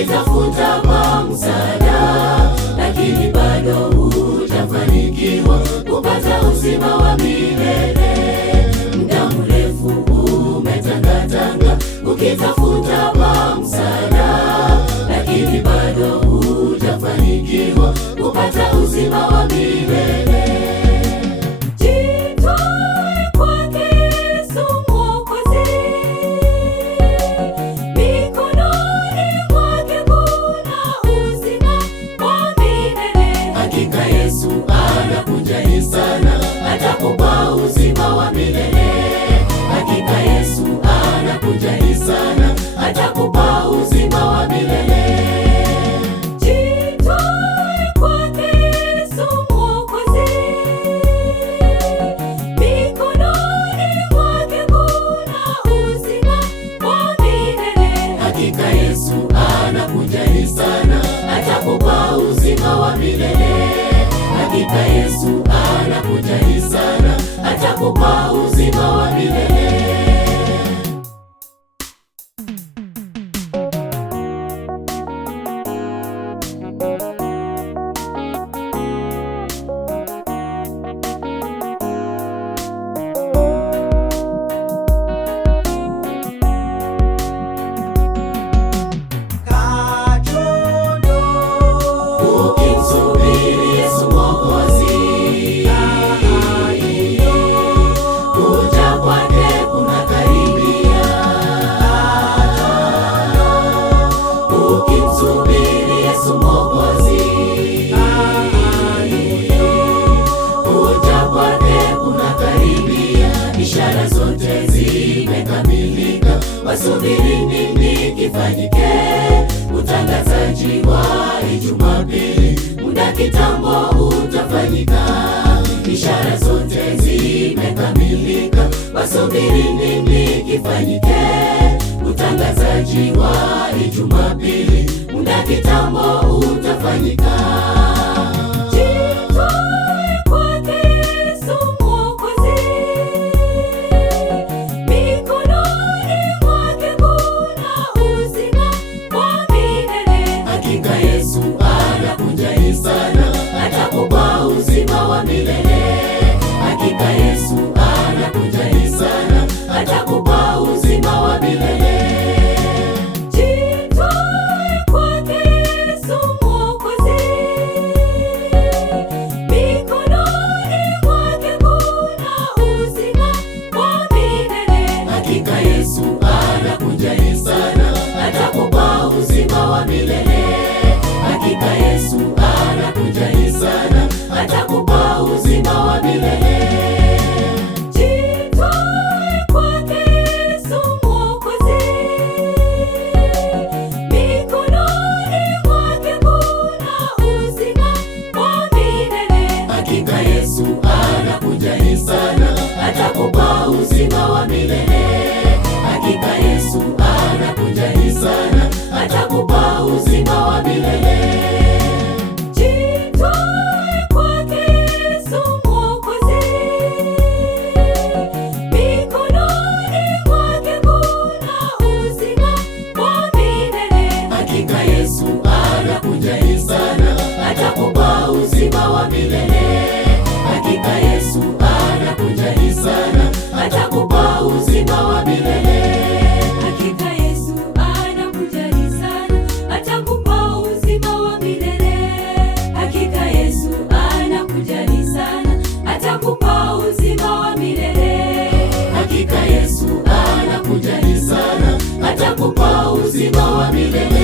ukitafuta kwa msaada, lakini bado hujafanikiwa kupata uzima wa milele. Muda mrefu umetangatanga ukitafuta kwa msaada, lakini bado hujafanikiwa kupata uzima wa milele. Hakika Yesu anakuja sana, atakupa uzima wa milele. Hakika Yesu anakuja sana, atakupa uzima wa milele. Jitoe kwake Yesu Mwokozi, mikononi mwake kuna uzima wa milele. Hakika Yesu anakuja sana, atakupa uzima wa milele. Hakika Yesu anakuja sana, atakupa uzima wa milele. Ishara zote zimekamilika, wasubiri nini kifanyike? Utangazaji wa Jumapili, muda kitambo utafanyika. Ishara zote zimekamilika, wasubiri nini kifanyike? Utangazaji wa Jumapili, muda kitambo utafanyika. Hakika Yesu anakuja sana, atakupa uzima wa milele. Hakika Yesu anakuja sana, atakupa uzima wa milele. Jitoe kwake Yesu Mwokozi, mikononi mwake kuna uzima wa milele. Hakika Yesu anakuja sana, atakupa uzima wa milele. Hakika Yesu anakuja sana, atakupa uzima wa milele. Jitoe kwake Yesu Mwokozi, mikononi mwake kuna uzima wa milele. Hakika Yesu anakuja sana, atakupa uzima wa milele. Hakika Yesu anakuja sana, atakupa uzima wa milele. Jitoe kwake Yesu Mwokozi, mikononi mwake kuna uzima wa milele. Hakika Yesu anakuja sana, atakupa uzima wa milele. Hakika Yesu anakuja sana, atakupa uzima wa milele. Hakika Yesu anakuja sana, atakupa uzima wa milele. Hakika Yesu anakuja sana, atakupa uzima wa milele. Hakika Yesu anakuja sana, atakupa uzima wa milele.